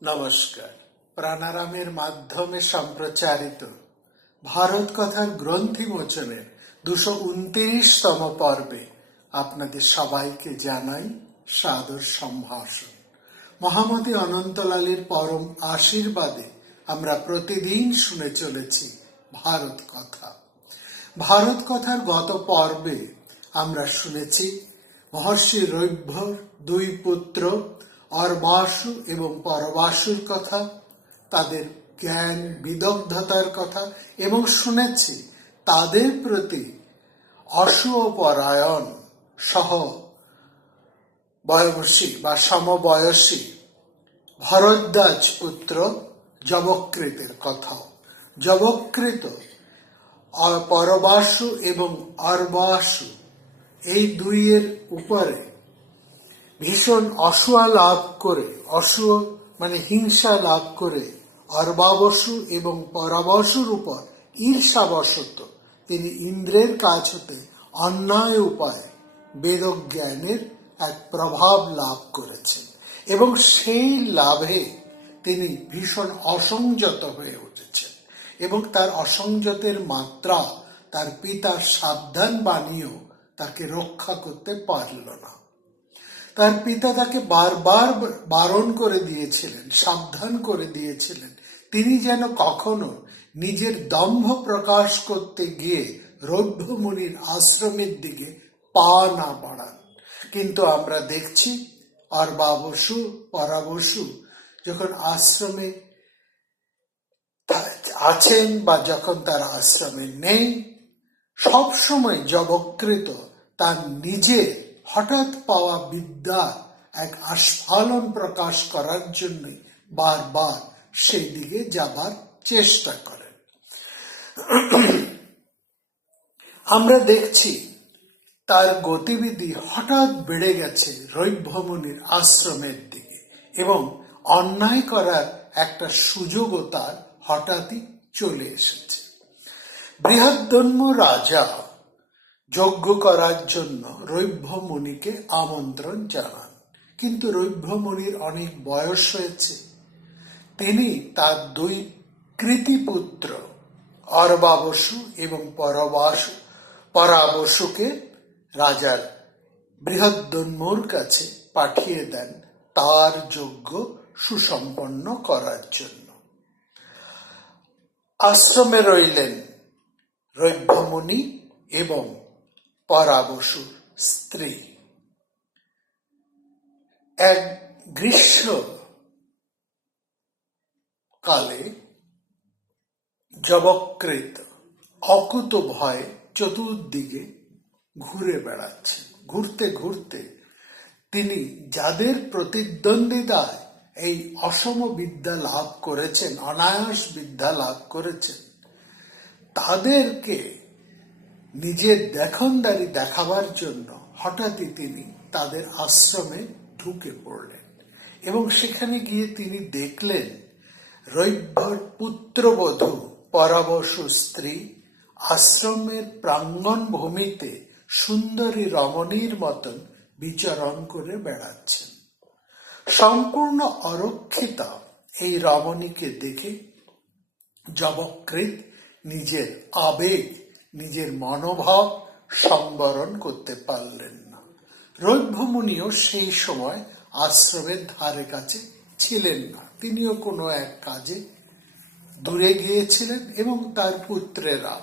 নমস্কার। প্রাণারামের মাধ্যমে সম্প্রচারিত ভারত কথার গ্রন্থি মোচনের 229তম পর্বে আপনাদের সবাইকে জানাই সাদর সম্ভাষণ। মহামতি অনন্তলালের পরম আশীর্বাদে আমরা প্রতিদিন শুনে চলেছি ভারত কথা। ভারত কথার গত পর্বে আমরা শুনেছি মহর্ষি রৈভ্যর দুই পুত্র অর্বাসু এবং পরবাসুর কথা, তাদের জ্ঞান বিদগ্ধতার কথা, এবং শুনেছি তাদের প্রতি অসুপরায়ণ সহ বয়সী বা সমবয়সী ভরদ্বাজ পুত্র যবকৃতের কথাও। যবকৃত পরবাসু এবং অর্বাসু এই দুইয়ের উপরে ভীষণ অসূয়া লাভ করে, অসূয়া মানে হিংসা লাভ করে অর্বাবসু এবং পরাবসুর উপর ঈর্ষাবশত তিনি ইন্দ্রের কাছ হতে অন্যায় উপায়ে বেদজ্ঞানের এক প্রভাব লাভ করেছেন এবং সেই লাভে তিনি ভীষণ অসংযত হয়ে উঠেছেন এবং তার অসংযতের মাত্রা তার পিতার সাবধান বাণীও তাকে রক্ষা করতে পারল না। তার পিতা তাকে বারবার বারণ করে দিয়েছিলেন, সাবধান করে দিয়েছিলেন তিনি যেন কখনো নিজের দম্ভ প্রকাশ করতে গিয়ে রৌদ্র মুনির আশ্রমের দিকে পা না বাড়ান। কিন্তু আমরা দেখছি অর্বাবসু পরাবসু যখন আশ্রমে আছেন বা যখন তার আশ্রমে নেই, সবসময় যবকৃত তার নিজের হঠাৎ পাওয়া বিদ্যা এক আস্ফালন প্রকাশ করার জন্য বারবার সেই দিকে যাবার চেষ্টা করেন। আমরা দেখছি তার গতিবিধি হঠাৎ বেড়ে গেছে রৈভ্যমুনির আশ্রমের দিকে এবং অন্যায় করার একটা সুযোগও তার হঠাৎই চলে এসেছে। বৃহদ্রম্য রাজা যজ্ঞ করার জন্য রৈভ্যমুনিকে আমন্ত্রণ জানান, কিন্তু রৈভ্যমুনির অনেক বয়স হয়েছে। তিনি তার দুই কৃতিপুত্র অর্বাবসু এবং পরাবসুকে রাজার বৃহদ্রম্যর কাছে পাঠিয়ে দেন তার যজ্ঞ সুসম্পন্ন করার জন্য। আশ্রমে রইলেন রৈভ্যমুনি এবং পরাবসুর স্ত্রী। এক গ্রীষ্ম কালে যবকৃত অকুত ভয়ে চতুর্দিকে ঘুরে বেড়াচ্ছেন। ঘুরতে ঘুরতে তিনি যাদের প্রতিদ্বন্দ্বিতায় এই অসম বিদ্যা লাভ করেছেন, অনায়াস বিদ্যা লাভ করেছেন, তাদেরকে নিজের দেখনদারি দেখাবার জন্য হঠাৎই তিনি তাদের আশ্রমে ঢুকে পড়লেন এবং সেখানে গিয়ে তিনি দেখলেন রৈভ্যর পুত্রবধূ পরাবসু স্ত্রী আশ্রমের প্রাঙ্গণ ভূমিতে সুন্দরী রমণীর মতন বিচরণ করে বেড়াচ্ছেন। সম্পূর্ণ অরক্ষিতা এই রমণীকে দেখে যবকৃত নিজের আবেগ, নিজের মনোভাব সম্বরণ করতে পারলেন না। রৈভ্যমুনিও সেই সময় আশ্রমের ধারে কাছে ছিলেন না, তিনিও কোনো এক কাজে দূরে গিয়েছিলেন এবং তার পুত্রেরা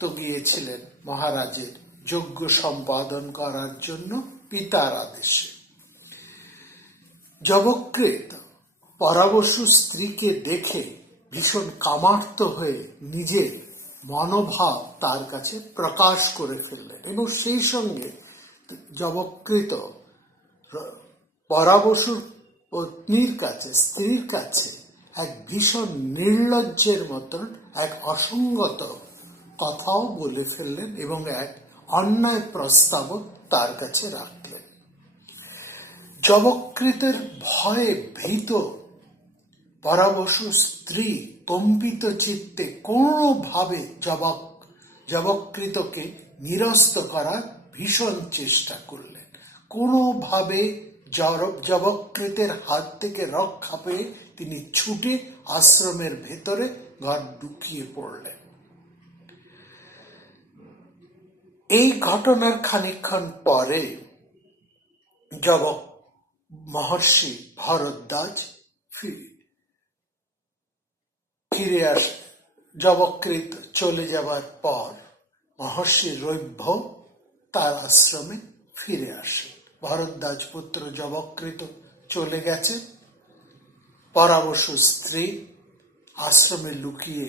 তো গিয়েছিলেন মহারাজের যজ্ঞ সম্পাদন করার জন্য পিতার আদেশে। যবকৃত পরাবসু স্ত্রীকে দেখে ভীষণ কামার্ত হয়ে নিজের মনোভাব তার কাছে প্রকাশ করে ফেললেন এবং সেই সঙ্গে যবকৃত পরাবসুর পত্নীর কাছে, স্ত্রীর কাছে এক ভীষণ নির্লজ্জের মতন এক অসঙ্গত কথাও বলে ফেললেন এবং এক অন্যায় প্রস্তাবও তার কাছে রাখলেন। যবকৃতের ভয়ে ভীত পরাবসু স্ত্রী কম্পিত চিত্তে কোনোভাবে যবকৃতকে নিরস্ত করার ভীষণ চেষ্টা করলেন। কোনোভাবে যবকৃতের হাত থেকে রক্ষা পেয়ে তিনি ছুটে আশ্রমের ভেতরে ঘর ঢুকিয়ে পড়লেন। এই ঘটনার খানিকক্ষণ পরে যবক মহর্ষি ভরদ্বাজ ফিরে আসে। যবকৃত চলে যাবার পর মহর্ষি রৈভ্য তার আশ্রমে ফিরে আসে। ভরদ্বাজ পুত্র যবকৃত চলে গেছে। পরাবশ স্ত্রী আশ্রমে লুকিয়ে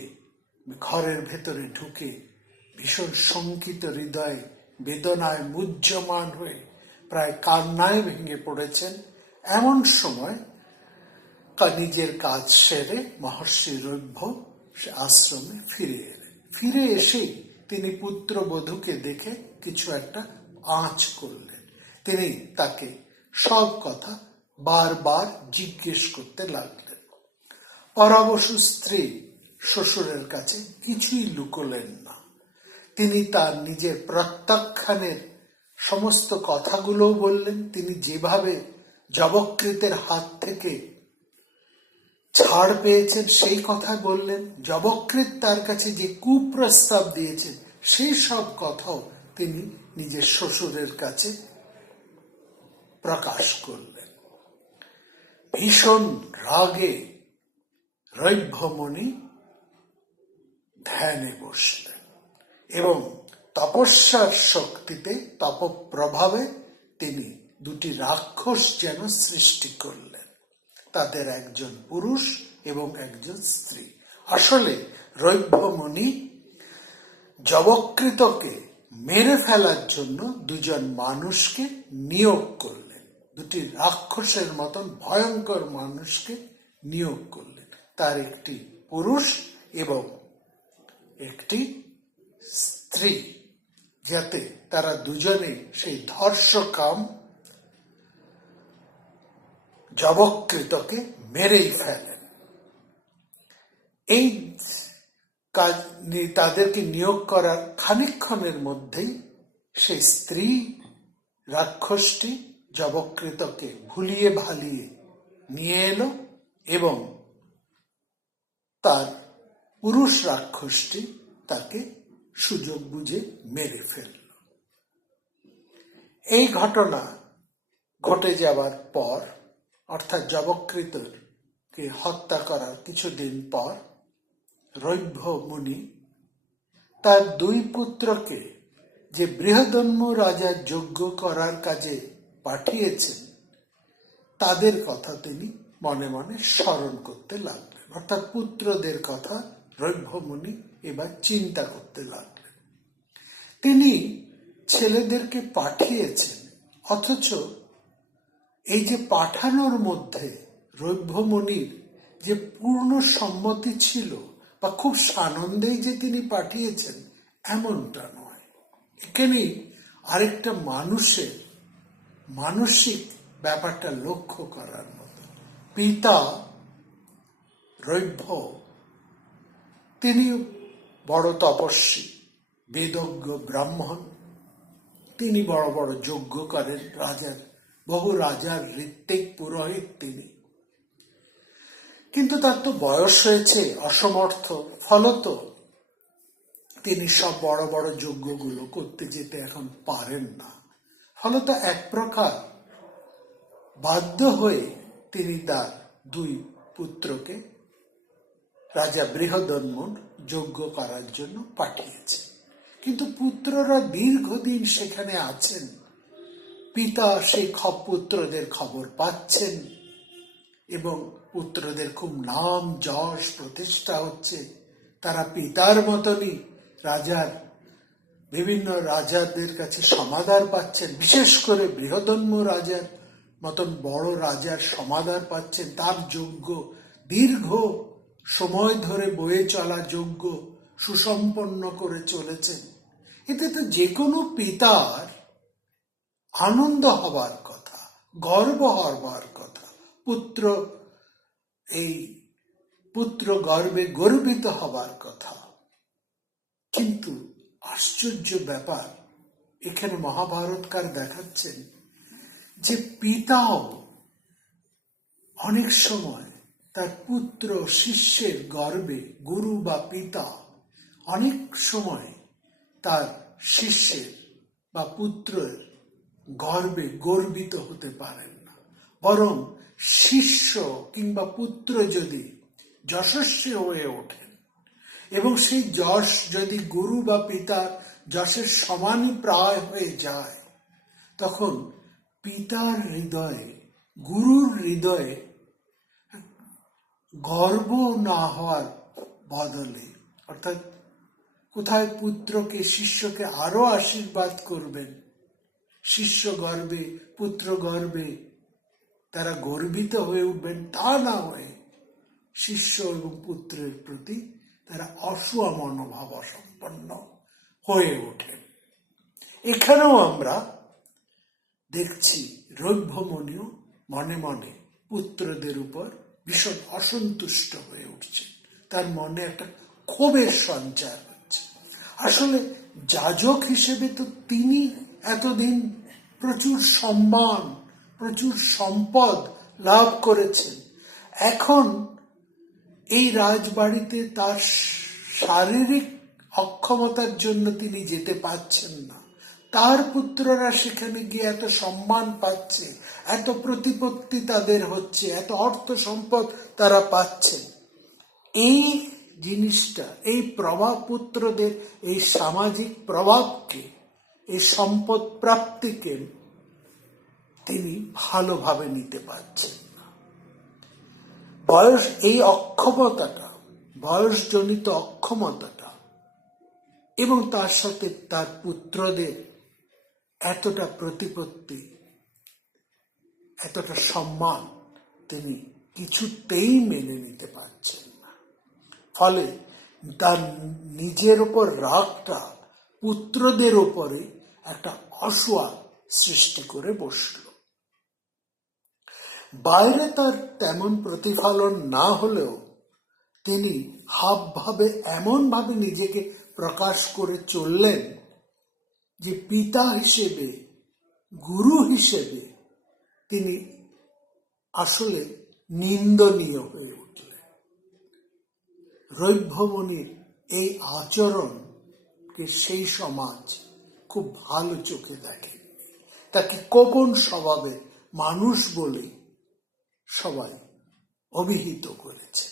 ঘরের ভেতরে ঢুকে ভীষণ শঙ্কিত হৃদয়ে বেদনায় মুহ্যমান হয়ে প্রায় কান্নায় ভেঙে পড়েছেন। এমন সময় নিজের কাজ সেরে মহর্ষি রৈভ্য আশ্রমে ফিরে এলেন। ফিরে এসেই তিনি পুত্রবধূকে দেখে কিছু একটা আঁচ করলেন। তিনি তাকে সব কথা বারবার জিজ্ঞেস করতে লাগলেন। পরাবশু স্ত্রী শ্বশুরের কাছে কিছুই লুকোলেন না। তিনি তার নিজের প্রত্যাখ্যানের সমস্ত কথাগুলোও বললেন। তিনি যেভাবে যবকৃতের হাত থেকে ছাড় পেয়েছেন সেই কথা বললেন। যবকৃত তার কাছে যে কুপ্রস্তাব দিয়েছেন সেই সব কথাও তিনি নিজের শ্বশুরের কাছে প্রকাশ করলেন। ভীষণ রাগে রৈভ্যমণি ধ্যানে বসলেন এবং তপস্যার শক্তিতে তপপ্রভাবে তিনি দুটি রাক্ষস যেন সৃষ্টি করলেন। তাদের একজন পুরুষ এবং একজন স্ত্রী। আসলে রৈভ্যমণি যবকৃতকে মেরে ফেলার জন্য দুজন মানুষকে নিয়োগ করলেন। দুটি রাক্ষসের মতন ভয়ঙ্কর মানুষকে নিয়োগ করলেন। তার একটি পুরুষ এবং একটি স্ত্রী, যাতে তারা দুজনে সেই ধর্ষকাম যবকৃতকে মেরেই ফেলেন। এই কাজ তাদেরকে নিয়োগ করার খানিকক্ষণের মধ্যেই সেই স্ত্রী রাক্ষসটি যবকৃতকে ভুলিয়ে ভালিয়ে নিয়ে এলো এবং তার পুরুষ রাক্ষসটি তাকে সুযোগ বুঝে মেরে ফেলল। এই ঘটনা ঘটে যাবার পর, অর্থাৎ যবকৃতকে হত্যা করার কিছুদিন পর, রৈভ্য মুনি তার দুই পুত্রকে যে বৃহদন্ম রাজার যজ্ঞ করার কাজে পাঠিয়েছেন তাদের কথা তিনি মনে মনে স্মরণ করতে লাগলেন। অর্থাৎ পুত্রদের কথা রৈভ্যমুনি এবার চিন্তা করতে লাগলেন। তিনি ছেলেদেরকে পাঠিয়েছেন, অথচ এই যে পাঠানোর মধ্যে রৈভ্যমুনির যে পূর্ণ সম্মতি ছিল বা খুব সানন্দেই যে তিনি পাঠিয়েছেন এমনটা নয়। এখানেই আরেকটা মানুষের মানসিক ব্যাপারটা লক্ষ্য করার মতো। পিতা রৈভ্য তিনি বড় তপস্বী, বেদজ্ঞ ব্রাহ্মণ। তিনি বড় বড় যজ্ঞ করেন, বহু রাজার ঋত্বিক পুরোহিত তিনি। কিন্তু তার তো বয়স হয়েছে, অসমর্থ, ফলত তিনি সব বড় বড় যজ্ঞগুলো করতে যেতে এখন পারেন না। ফলত এক প্রকার বাধ্য হয়ে তিনি তার দুই পুত্রকে রাজা বৃহদন্মন যজ্ঞ করার জন্য পাঠিয়েছেন। কিন্তু পুত্ররা দীর্ঘদিন সেখানে আছেন। পিতা সেই পুত্রদের খবর পাচ্ছেন এবং পুত্রদের খুব নাম যশ প্রতিষ্ঠা হচ্ছে। তারা পিতার মতনই বিভিন্ন রাজাদের কাছে সমাদর পাচ্ছেন। বিশেষ করে বৃহদন্ম রাজার মতন বড় রাজার সমাদর পাচ্ছেন। তার যজ্ঞ দীর্ঘ সময় ধরে বয়ে চলা যজ্ঞ সুসম্পন্ন করে চলেছেন। এতে তো যে কোনো পিতার আনন্দ হবার কথা, গর্ব হবার কথা। পুত্র গর্বে গর্বিত হবার কথা। কিন্তু আশ্চর্য ব্যাপার, এখানে মহাভারতকার দেখাচ্ছেন যে পিতাও অনেক সময় তার পুত্র শিষ্যের গর্বে, গুরু বা পিতা অনেক সময় তার শিষ্যের বা পুত্রের গর্বে গর্বিত হতে পারেন না, বরং শিষ্য কিংবা পুত্র যদি যশস্বী হয়ে ওঠেন এবং সেই যশ যদি গুরু বা পিতার যশের সমানই প্রায় হয়ে যায়, তখন পিতার হৃদয়ে, গুরুর হৃদয়ে গর্ব না হওয়ার বদলে, অর্থাৎ কোথায় পুত্রকে, শিষ্যকে আরো আশীর্বাদ করবেন, শিষ্য গর্বে, পুত্র গর্বে তারা গর্বিত হয়ে উঠবেন, তা না হয়ে শিষ্য এবং পুত্রের প্রতি তারা অসূয়া মনোভাব সম্পন্ন হয়ে ওঠেন। এখানেও আমরা দেখছি রৈভ্যমণিও মনে মনে পুত্রদের উপর ভীষণ অসন্তুষ্ট হয়ে উঠছে, তার মনে একটা ক্ষোভের সঞ্চার হচ্ছে। আসলে যাজক হিসেবে তো তিনি এতদিন প্রচুর সম্মান, প্রচুর সম্পদ লাভ করেছেন। এখন এই রাজবাড়িতে তার শারীরিক অক্ষমতার জন্য তিনি যেতে পারছেন না, তার পুত্ররা সেখানে গিয়ে এত সম্মান পাচ্ছে, এত প্রতিপত্তি তাদের হচ্ছে, এত অর্থ সম্পদ তারা পাচ্ছেন। এই জিনিসটা, এই প্রভাব, পুত্রদের এই সামাজিক প্রভাবকে, এই সম্পদ প্রাপ্তিকে তিনি ভালোভাবে নিতে পারছেন না। বয়স, এই অক্ষমতাটা, বয়সজনিত অক্ষমতাটা এবং তার সাথে তার পুত্রদের এতটা প্রতিপত্তি, এতটা সম্মান তিনি কিছুতেই মেনে নিতে পারছেন না। ফলে তার নিজের ওপর রাগটা পুত্রদের ওপরে একটা অসূয়া সৃষ্টি করে বসল। বাইরে তার তেমন প্রতিফলন না হলেও তিনি হাবভাবে এমনভাবে নিজেকে প্রকাশ করে চললেন যে পিতা হিসেবে, গুরু হিসেবে তিনি আসলে নিন্দনীয় হয়ে উঠলেন। রৈভ্যমণির এই আচরণকে সেই সমাজ খুব ভালো চোখে দেখে, তাকে কোপন স্বভাবের মানুষ বলে সবাই অভিহিত করেছে।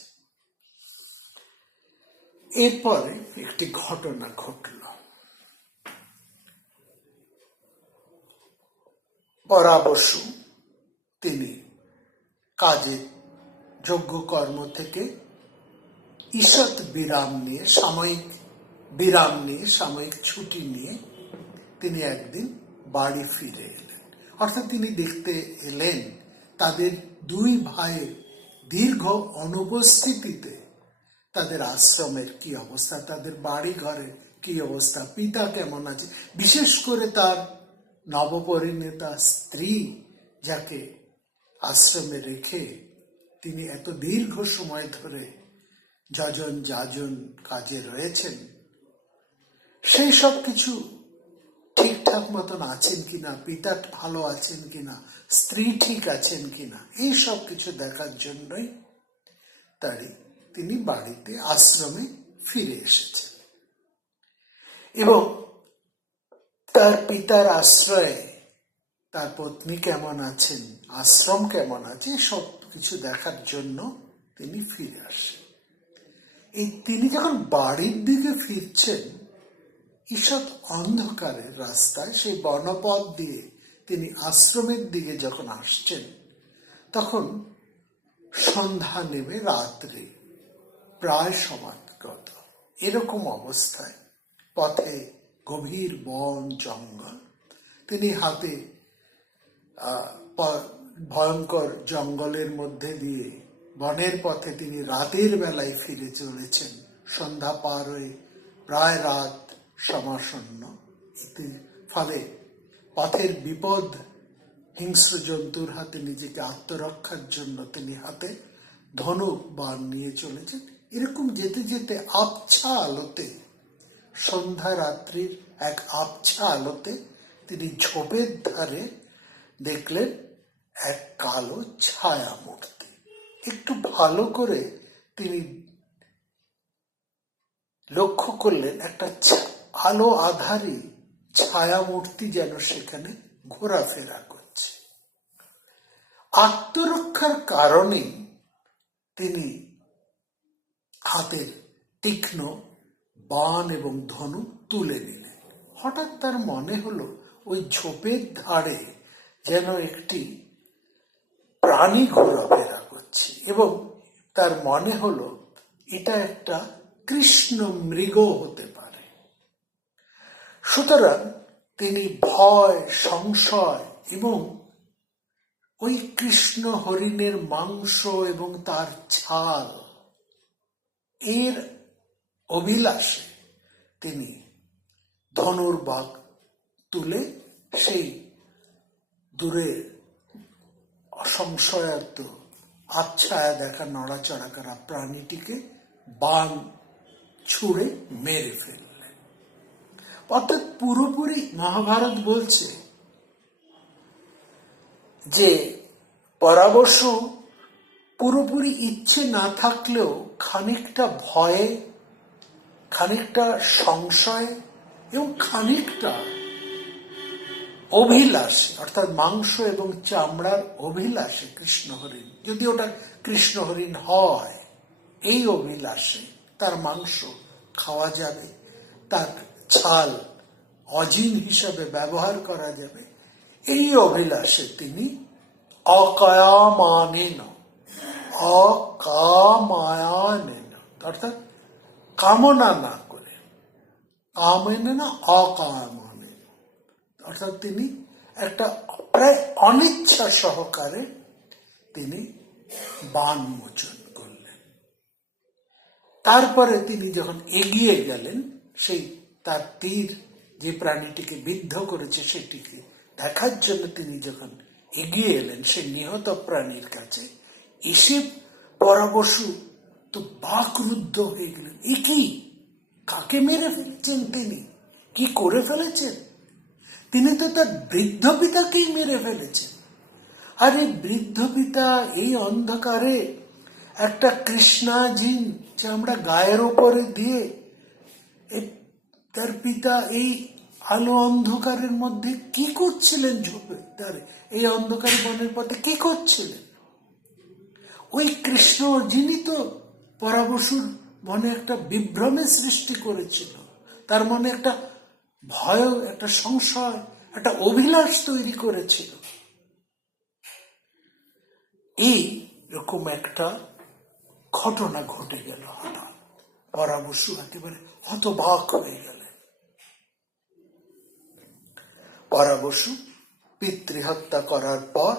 এরপরে একটি ঘটনা ঘটল। পরাবসু তিনি কাজে, যজ্ঞকর্ম থেকে ঈষৎ বিরাম নিয়ে, সাময়িক বিরাম নিয়ে, সাময়িক ছুটি নিয়ে তিনি একদিন বাড়ি ফিরে এলেন। অর্থাৎ তিনি দেখতে এলেন তাদের দুই ভাইয়ের দীর্ঘ অনুপস্থিতিতে তাদের আশ্রমের কি অবস্থা, তাদের বাড়ি ঘরের কি অবস্থা, পিতা কেমন আছে, বিশেষ করে তার নবপরিণীতা স্ত্রী যাকে আশ্রমে রেখে তিনি এত দীর্ঘ সময় ধরে যজন যাজন কাজে রয়েছেন, সেই সব কিছু ঠিকঠাক মতন আছেন কিনা, পিতা ভালো আছেন কিনা, স্ত্রী ঠিক আছেন কিনা, এই সব কিছু দেখার জন্যই তিনি বাড়িতে, আশ্রমে ফিরে এসেছেন। এবং তার পিতার আশ্রয়ে তার পত্নী কেমন আছেন, আশ্রম কেমন আছে, সব কিছু দেখার জন্য তিনি ফিরে আসেন। তিনি যখন বাড়ির দিকে ফিরছেন, ঈষৎ অন্ধকারের রাস্তায়, সেই বনপথ দিয়ে তিনি আশ্রমের দিকে যখন আসছেন, তখন সন্ধ্যা নেমে রাত্রি প্রায় সমাগত। এরকম অবস্থায় পথে গভীর বন জঙ্গল, তিনি হাতে ভয়ঙ্কর জঙ্গলের মধ্যে দিয়ে বনের পথে তিনি রাতের বেলায় ফিরে চলেছেন। সন্ধ্যা পার হয়ে প্রায় রাত সমাসন্ন। ফলে পথের বিপদ, হিংস্র জন্তুর হাতে নিজেকে আত্মরক্ষার জন্য তিনি হাতে ধনুক বাণ নিয়ে চলেছেন। এরকম যেতে যেতে আবছা আলোতে, সন্ধ্যা রাত্রির এক আবছা আলোতে তিনি ঝোপের ধারে দেখলেন এক কালো ছায়া মূর্তি। একটু ভালো করে তিনি লক্ষ্য করলেন একটা আলো আধারী ছায়া মূর্তি যেন সেখানে ঘোরাফেরা করছে। আত্মরক্ষার কারণে তিনি হাতের তীক্ষ্ণ বাণ এবং ধনু তুলে নিলেন। হঠাৎ তার মনে হলো ওই ঝোপের ধারে যেন একটি প্রাণী ঘোরাফেরা করছে, এবং তার মনে হলো এটা একটা কৃষ্ণ মৃগ হতে পারে। সুতরাং তিনি ভয়, সংশয় এবং ওই কৃষ্ণ হরিণের মাংস এবং তার ছাল এর অভিলাষে তিনি ধনুর্বাগ তুলে সেই দূরে অসংশয়ার্থ আচ্ছায়া দেখা নড়াচড়া করা প্রাণীটিকে বাণ ছুঁড়ে মেরে ফেললেন। অর্থাৎ পুরোপুরি মহাভারত বলছে যে পরাবশু পুরোপুরি ইচ্ছে না থাকলেও খানিকটা ভয়ে, খানিকটা সংশয় এবং খানিকটা অভিলাষে, অর্থাৎ মাংস এবং চামড়ার অভিলাষে কৃষ্ণ হরিণ, যদি ওটা কৃষ্ণ হরিণ হয়, এই অভিলাষে তার মাংস খাওয়া যাবে, তার ছাল অজিন হিসাবে ব্যবহার করা যাবে, এই অভিলাষে তিনি অকামানেন অর্থাৎ কামনা না করে, কামেন না অকামানেন, অর্থাৎ তিনি একটা প্রায় অনিচ্ছা সহকারে তিনি বাণ মোচন করলেন। তারপরে তিনি যখন এগিয়ে গেলেন, সেই তার তীর যে প্রাণীটিকে বিদ্ধ করেছে সেটিকে দেখার জন্য তিনি যখন এগিয়ে এলেন সেই নিহত প্রাণীর কাছে, এসে পরাবশু তো বাকরুদ্ধ হয়ে গেলেন। এ কি, কাকে মেরে ফেলেছেন তিনি, কি করে ফেলেছেন? তিনি তো তার বৃদ্ধ পিতাকেই মেরে ফেলেছেন। আর এই বৃদ্ধ পিতা এই অন্ধকারে একটা কৃষ্ণাজিন চামড়া গায়ের ওপরে দিয়ে তার পিতা এই আলো অন্ধকারের মধ্যে কি করছিলেন? ঝোপে তার এই অন্ধকার বনের পথে কি করছিলেন? ওই কৃষ্ণ যিনি তো পরাবশুর মনে একটা বিভ্রমের সৃষ্টি করেছিল, তার মনে একটা ভয়, একটা সংশয়, একটা অভিলাষ তৈরি করেছিল। এই রকম একটা ঘটনা ঘটে গেল। হঠাৎ পরাবশু একেবারে হতবাক হয়ে গেলেন। পরাবশু পিতৃহত্যা করার পর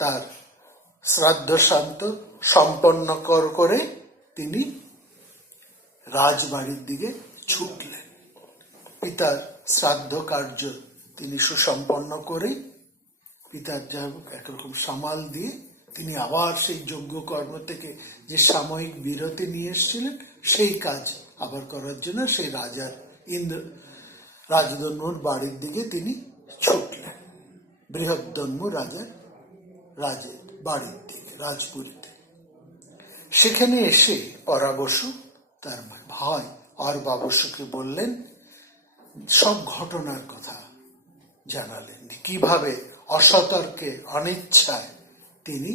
তার শ্রাদ্ধ শান্ত সম্পন্ন করে তিনি রাজবাড়ির দিকে ছুটলেন। পিতার শ্রাদ্ধ কার্য তিনি সুসম্পন্ন করে পিতার যা একরকম সামাল দিয়ে তিনি আবার সেই যজ্ঞ কর্ম থেকে যে সাময়িক বিরতি নিয়ে এসেছিলেন সেই কাজ আবার করার জন্য সেই রাজধন্যুর বাড়ির দিকে তিনি ছুটলেন। বৃহদ্দন্যু রাজের বাড়ির দিকে, রাজপুরীতে। সেখানে এসে পরাবশু তার ভাই অর্বাবশুকে বললেন, সব ঘটনার কথা জানালেন, কিভাবে অসতর্কে অনিচ্ছায় তিনি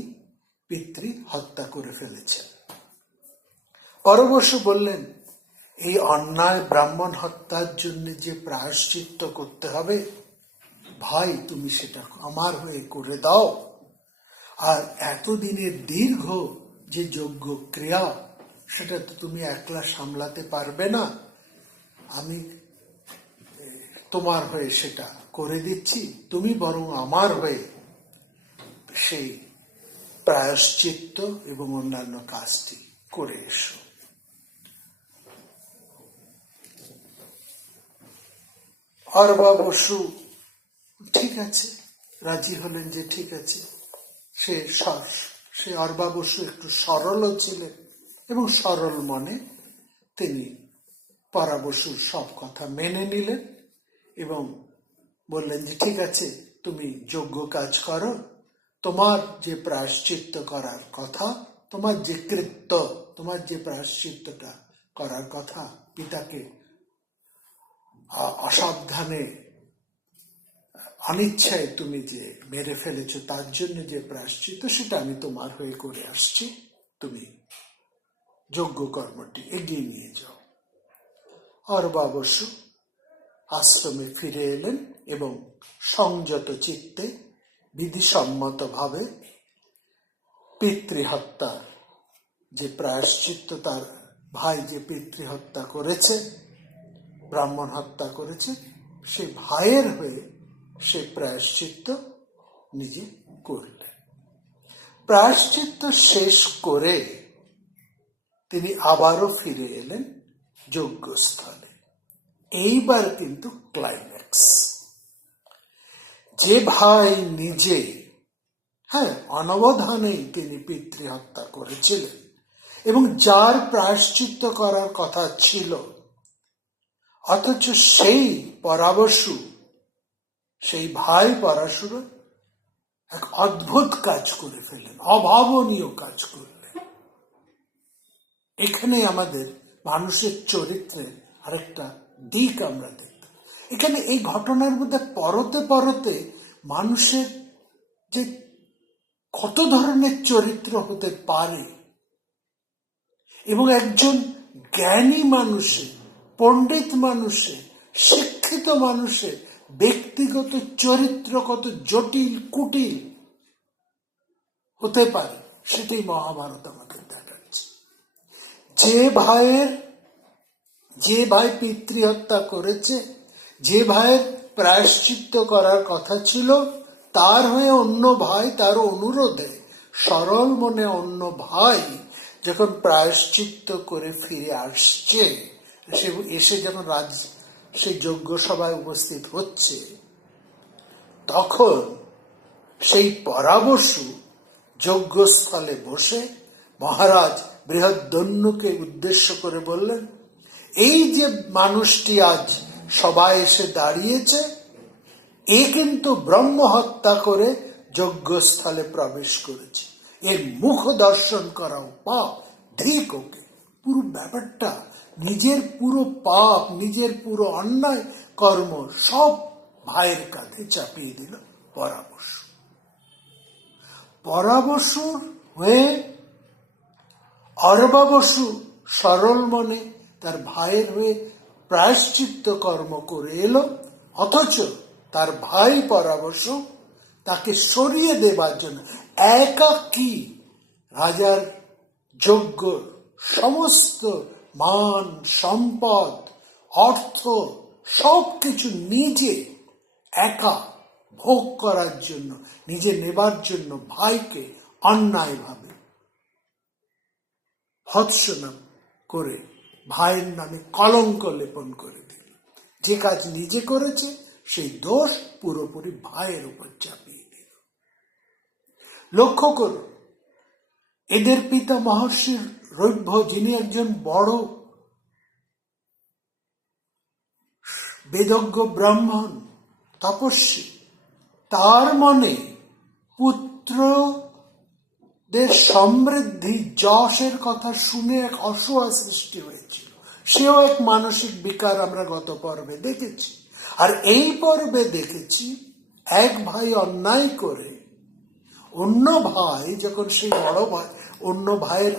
পিতৃ হত্যা করে ফেলেছেন। পরবশু বললেন, এই অন্যায় ব্রাহ্মণ হত্যার জন্য যে প্রায়শ্চিত্ত করতে হবে, ভাই তুমি সেটা আমার হয়ে করে দাও। আর এতদিনের দীর্ঘ যে যজ্ঞ ক্রিয়া, সেটা তো তুমি একলা সামলাতে পারবে না, আমি তোমার হয়ে সেটা করে দিচ্ছি, তুমি বরং আমার হয়ে সেই প্রায়শ্চিত্ত এবং অন্যান্য কাজটি করে এসো। অর্বাবশু ঠিক আছে, রাজি হলেন যে ঠিক আছে। সে অর্বাবশু একটু সরলও ছিলেন এবং সরল মনে তিনি পরাবশুর সব কথা মেনে নিলেন এবং বললেন যে ঠিক আছে, তুমি যোগ্য কাজ করো, তোমার যে প্রায়শ্চিত্ত করার কথা, তোমার যে কৃত্য, তোমার যে প্রায়শ্চিত্তটা করার কথা, পিতাকে অসাবধানে অনিচ্ছায় তুমি যে মেরে ফেলেছো, তার জন্য যে প্রায়শ্চিত্ত, সেটা আমি তোমার হয়ে করে আসছি, তুমি যোগ্য কর্মটি এগিয়ে নিয়ে যাও। অর্বাবশ্য আশ্রমে ফিরে এলেন এবং সংযত চিত্তে বিধিসম্মতভাবে পিতৃহত্যার যে প্রায়শ্চিত্ত, তার ভাই যে পিতৃহত্যা করেছে, ব্রাহ্মণ হত্যা করেছে, সে ভাইয়ের হয়ে সে প্রায়শ্চিত্ত নিজে করলেন। প্রায়শ্চিত্ত শেষ করে তিনি আবারও ফিরে এলেন যজ্ঞস্থলে। এইবার কিন্তু ক্লাইম্যাক্স। যে ভাই নিজে অনবধানেই তিনি পিতৃহত্যা করেছিলেন এবং যার প্রায়শ্চিত্ত করার কথা ছিল, অথচ সেই পরাবশু, সেই ভাই পরাশুর এক অদ্ভুত কাজ করে ফেলেন, অভাবনীয় কাজ করলেন। এখানে আমাদের মানুষের চরিত্রের আরেকটা দিক আমরা দেখতে, এখানে এই ঘটনার মধ্যে পরতে পরতে মানুষের যে কত ধরনের চরিত্র হতে পারে, এবং একজন জ্ঞানী মানুষের, পণ্ডিত মানুষের, শিক্ষিত মানুষের ব্যক্তিগত চরিত্র কত জটিল কুটিল হতে পারে, সেটাই মহাভারত আমাদের দেখাচ্ছে। যে ভাই পিতৃহত্যা করেছে, যে ভাইয়ের প্রায়শ্চিত্ত করার কথা ছিল, তার হয়ে অন্য ভাই, তার অনুরোধে সরল মনে অন্য ভাই যখন প্রায়শ্চিত্ত করে ফিরে আসছে, এসে যখন সেই যজ্ঞ সভায় উপস্থিত হচ্ছে, তখন সেই পরাবশু যজ্ঞস্থলে বসে মহারাজ বৃহদ্দন্যুকে উদ্দেশ্য করে বললেন, এই যে মানুষটি আজ সবাই এসে দাঁড়িয়েছে, এ কিন্তু ব্রহ্ম হত্যা করে যজ্ঞস্থলে প্রবেশ করেছে, এর মুখ দর্শন করাও পাপ, ধিক ওকে। পুরো ব্যাপারটা, নিজের পুরো পাপ, নিজের পুরো অন্যায় কর্ম সব ভাইয়ের কাঁধে চাপিয়ে দিল পরাবশু। পরাবশুর হয়ে অর্বাবশু সরল মনে তার ভাইয়ের হয়ে প্রায়শ্চিত্ত কর্ম করে এলো, অথচ তার ভাই পরাবশু তাকে সরিয়ে দেবার জন্য একাকী রাজার যজ্ঞ সমস্ত মান সম্পদ অর্থ সবকিছু নিজে একা ভোগ করার জন্য, নিজে নেবার জন্য ভাইকে অন্যায়ভাবে ভৎসনা করে ভাইয়ের নামে কলঙ্ক লেপন করে দিল। যে কাজ নিজে করেছে সেই দোষ পুরোপুরি ভাইয়ের উপর চাপিয়ে দিল। লক্ষ্য করুন, এদের পিতা মহর্ষি রৈভ্য, যিনি একজন বড় বেদজ্ঞ ব্রাহ্মণ তপস্বী, তার মনে পুত্রদের সমৃদ্ধি যশের কথা শুনে এক অসূয়া সৃষ্টি হয়েছিল। সেও এক মানসিক বিকার আমরা গত পর্বে দেখেছি। আর এই পর্বে দেখেছি এক ভাই অন্যায় করে অন্য ভাই যখন সেই বড় ভাই অন্য ভাইয়ের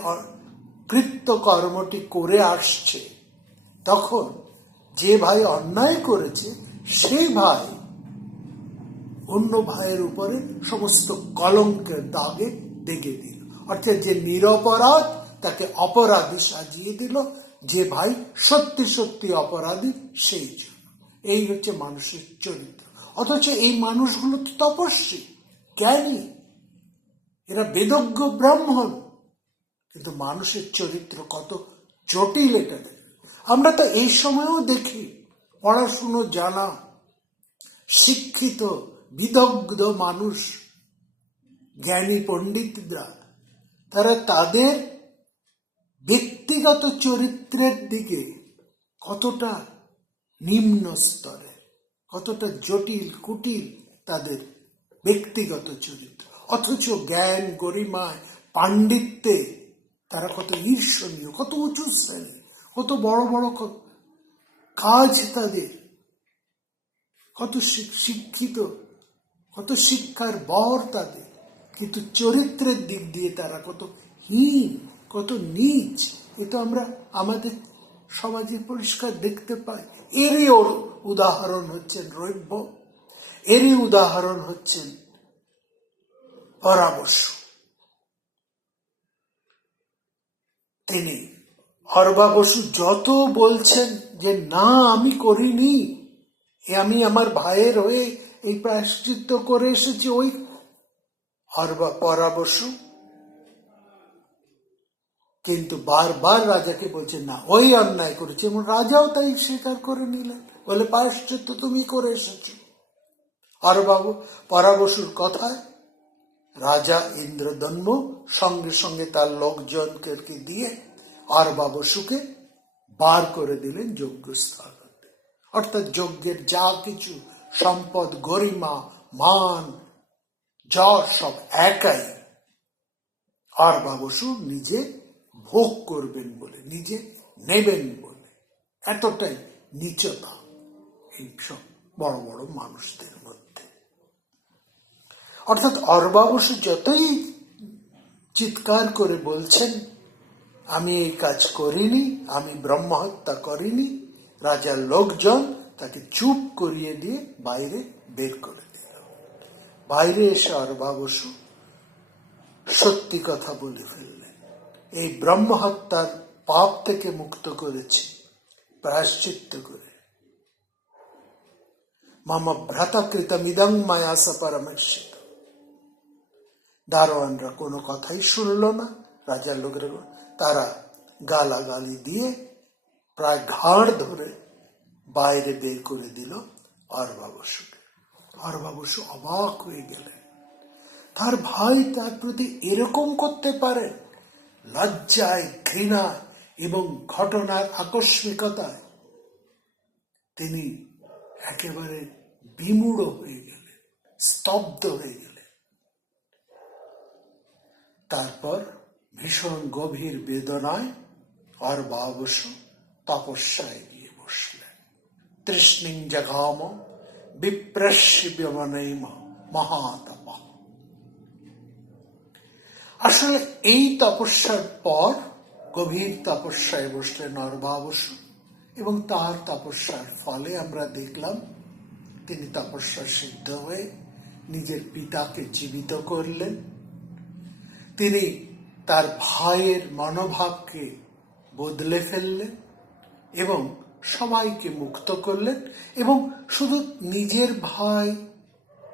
কৃত্য কর্মটি করে আসছে, তখন যে ভাই অন্যায় করেছে সেই ভাই অন্য ভাইয়ের উপরে সমস্ত কলঙ্কের দাগে দেগে দিল। অর্থাৎ যে নিরপরাধ তাকে অপরাধী সাজিয়ে দিল, যে ভাই সত্যি সত্যি অপরাধী সেই জন্য। এই হচ্ছে মানুষের চরিত্র। অথচ এই মানুষগুলো তো তপস্বী, জ্ঞানী, এরা বেদজ্ঞ ব্রাহ্মণ, কিন্তু মানুষের চরিত্র কত জটিল এটা দেখে। আমরা তো এই সময়ও দেখি পড়াশুনো জানা শিক্ষিত বিদগ্ধ মানুষ, জ্ঞানী পণ্ডিতরা, তারা তাদের ব্যক্তিগত চরিত্রের দিকে কতটা নিম্ন স্তরে, কতটা জটিল কুটিল তাদের ব্যক্তিগত চরিত্র, অথচ জ্ঞান, গরিমায়, পাণ্ডিত্যে তারা কত ঈর্ষণীয়, কত উঁচু শ্রেণী, কত বড় বড় কাজ তাদের, কত শিক্ষিত, কত শিক্ষার বর তাদের, কিন্তু চরিত্রের দিক দিয়ে তারা কত হীন, কত নীচ, এ তো আমরা আমাদের সমাজে পরিষ্কার দেখতে পাই। এরই উদাহরণ হচ্ছেন রৈব্য, এরই উদাহরণ হচ্ছেন পরামর্শ। তিনি অর্বা বসু যত বলছেন যে না আমি করিনি, আমি আমার ভাইয়ের হয়ে এই প্রায়শ্চিত্ত করে এসেছি, ওই পরা বসু কিন্তু বারবার রাজাকে বলছেন না ওই অন্যায় করেছে, এবং রাজাও তাই স্বীকার করে নিলেন, বলে প্রায়শ্চিত্ত তুমি করে এসেছো। আর বাবু পরা বসুর কথায় রাজা ইন্দ্রদম্ভ সঙ্গে সঙ্গে তার লোকজনকে দিয়ে অর্বা বসুকে বার করে দিলেন যজ্ঞস্থল হতে। অর্থাৎ যজ্ঞের যা কিছু সম্পদ, গরিমা, মান, যশ সব একাই অর্বা বসু নিজে ভোগ করবেন বলে, নিজে নেবেন বলে, এতটাই নীচতা এইসব বড় বড় মানুষদের মধ্যে। অর্থাৎ অর্বা বসু যতই চিৎকার করে বলছেন আমি এই কাজ করিনি, আমি ব্রহ্মহত্যা করিনি, রাজার লোকজন তাকে চুপ করিয়ে দিয়ে বাইরে বের করে দিল। বাইরে এসে অর্বা বসু সত্যি কথা বলে ফেললেন, এই ব্রহ্মহত্যার পাপ থেকে মুক্ত করেছি প্রায়শ্চিত্ত করে। মম ভ্রাতকৃতমিদং মায়া সপরমেষ্যিত। দারোয়ানরা কোনো কথাই শুনল না, রাজার লোকেরা তারা গালাগালি দিয়ে প্রায় ঘাড় ধরে বাইরে বের করে দিল অর্বা বসুকে। অর্বা বসু অবাক হয়ে গেলেন, তার ভাই তার প্রতি এরকম করতে পারে? লজ্জায়, ঘৃণায় এবং ঘটনার আকস্মিকতায় তিনি একেবারে বিমূঢ় হয়ে গেলেন, স্তব্ধ হয়ে গেলেন। তারপর ভীষণ গভীর বেদনায় অর্বা বসু তপস্যায় গিয়ে বসলেন। তৃষ্ণিং জগাম বিপ্রস্যবনৈম মহাতপ। আসলে এই তপস্যার পর গভীর তপস্যায় বসলেন অর্বা বসু, এবং তার তপস্যার ফলে আমরা দেখলাম তিনি তপস্যা সিদ্ধ হয়ে নিজের পিতাকে জীবিত করলেন। তিনি তার ভাইয়ের মনোভাবকে বদলে ফেললেন এবং সবাইকে মুক্ত করলেন। এবং শুধু নিজের ভাই,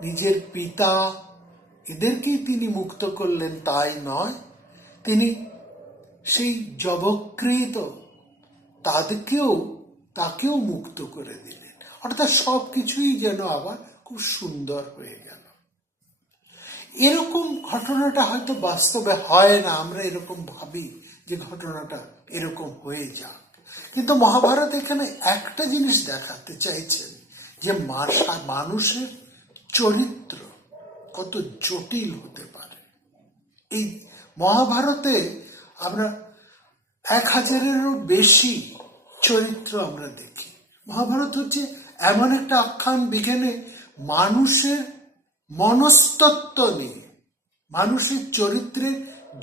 নিজের পিতা এদেরকেই তিনি মুক্ত করলেন তাই নয়, তিনি সেই যবকৃত তাকেও মুক্ত করে দিলেন। অর্থাৎ সবকিছুই যেন আবার খুব সুন্দর হয়ে গেল। এরকম ঘটনাটা হয়তো বাস্তবে হয় না, আমরা এরকম ভাবি যে ঘটনাটা এরকম হয়ে যাক, কিন্তু মহাভারত এখানে একটা জিনিস দেখাতে চাইছেন যে মানুষের চরিত্র কত জটিল হতে পারে। এই মহাভারতে আমরা 1000-এরও বেশি চরিত্র আমরা দেখি। মহাভারত হচ্ছে এমন একটা আখ্যান যেখানে মানুষের মনস্তত্ত্ব নিয়ে, মানুষের চরিত্রের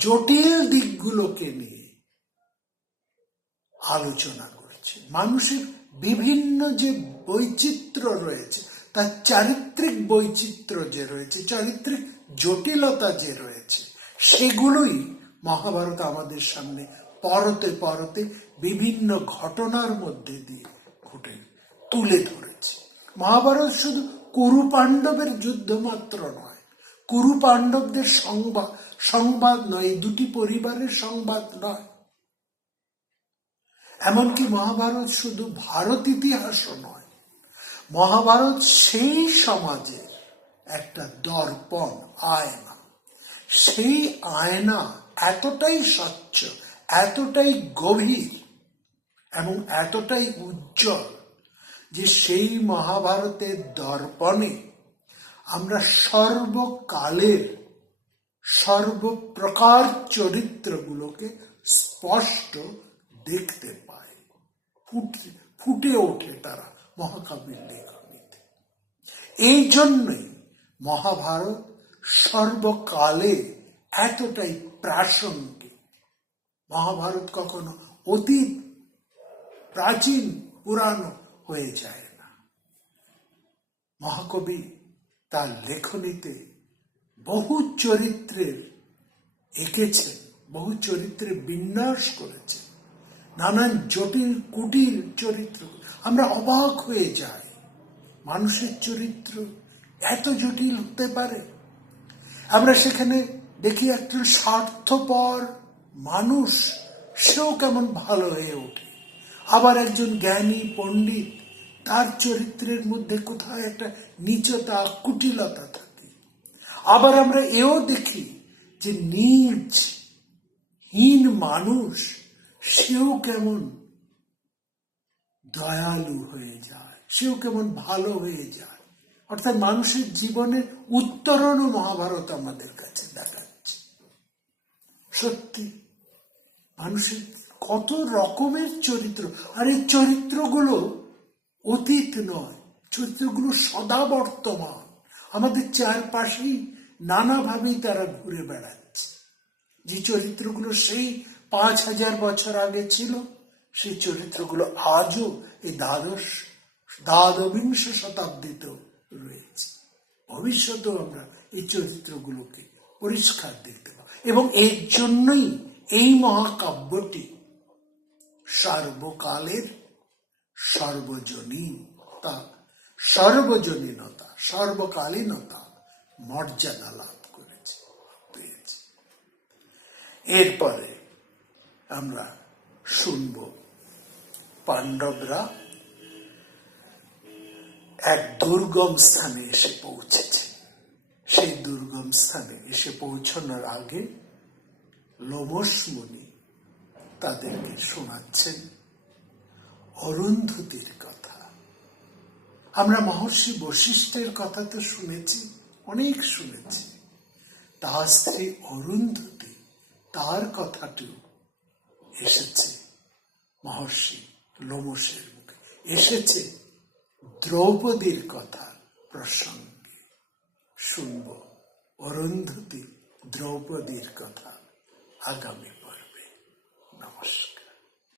জটিল দিকগুলোকে নিয়ে আলোচনা করছে। মানুষের বিভিন্ন যে বৈচিত্র্য রয়েছে, তার চারিত্রিক বৈচিত্র্য যে রয়েছে, চারিত্রিক জটিলতা যে রয়েছে, সেগুলোই মহাভারত আমাদের সামনে পরতে পরতে বিভিন্ন ঘটনার মধ্যে দিয়ে তুলে ধরেছে। মহাভারত শুধু কুরু পাণ্ডবের যুদ্ধ মাত্র নয়, কুরু পাণ্ডবদের সংবাদ নয়, এই দুটি পরিবারের সংবাদ নয়। এমনকি মহাভারত শুধু ভারত ইতিহাসও নয়, মহাভারত সেই সমাজের একটা দর্পণ, আয়না। সেই আয়না এতটাই স্বচ্ছ, এতটাই গভীর এবং এতটাই উজ্জ্বল যে সেই মহাভারতের দর্পণে আমরা সর্বকালের সর্বপ্রকার চরিত্রগুলোকে স্পষ্ট দেখতে পাই, ফুটে ওঠে তারা মহাকাব্যের লেখনীতে। এই জন্যই মহাভারত সর্বকালে এতটাই প্রাসঙ্গিক। মহাভারত কখনো অতীত, প্রাচীন, পুরানো হয়ে যায় না। মহাকবি তার লেখনীতে বহু চরিত্রের এঁকেছেন, বহু চরিত্রের বিন্যাস করেছেন, নানান জটিল কুটিল চরিত্র। আমরা অবাক হয়ে যাই, মানুষের চরিত্র এত জটিল হতে পারে। আমরা সেখানে দেখি একজন স্বার্থপর মানুষ, সেও কেমন ভালো হয়ে ওঠে। আবার একজন জ্ঞানী পণ্ডিত, তার চরিত্রের মধ্যে কোথাও একটা নীচতা, কুটিলতা থাকে। আবার আমরা এও দেখি যে নীচ হীন মানুষ, সেও কেমন দয়ালু হয়ে যায়, সেও কেমন ভালো হয়ে যায়। অর্থাৎ মানুষের জীবনের উত্তরণও মহাভারত আমাদের কাছে দেখাচ্ছে। সত্যি মানুষের কত রকমের চরিত্র, আর এই চরিত্রগুলো অতীত নয়, চরিত্রগুলো সদা বর্তমান, আমাদের চারপাশেই নানাভাবেই তারা ঘুরে বেড়াচ্ছে। যে চরিত্রগুলো সেই 5000 বছর আগে ছিল, সেই চরিত্রগুলো আজও এই দ্বাদবিংশ শতাব্দীতেও রয়েছে। ভবিষ্যতেও আমরা এই চরিত্রগুলোকে পরিষ্কার দেখতে পাবো। এবং এর জন্যই এই মহাকাব্যটি সর্বকালের সর্বজনীনতা, সর্বকালীনতা মর্যাদা লাভ পেয়েছে। এরপরে আমরা শুনব পাণ্ডবরা এক দুর্গম স্থানে এসে পৌঁছেছে। সেই দুর্গম স্থানে এসে পৌঁছানোর আগে লোমশ মুনি তাদেরকে শোনাচ্ছেন অরুন্ধতির কথা। আমরা মহর্ষি বশিষ্ঠের কথা তো শুনেছি, অনেক শুনেছি। তার স্ত্রী অরুন্ধতী, তার কথাটিও এসেছে মহর্ষি লোমশের মুখে, এসেছে দ্রৌপদীর কথা প্রসঙ্গে। শুনব অরুন্ধতী দ্রৌপদীর কথা আগামী পর্বে। নমস্কার।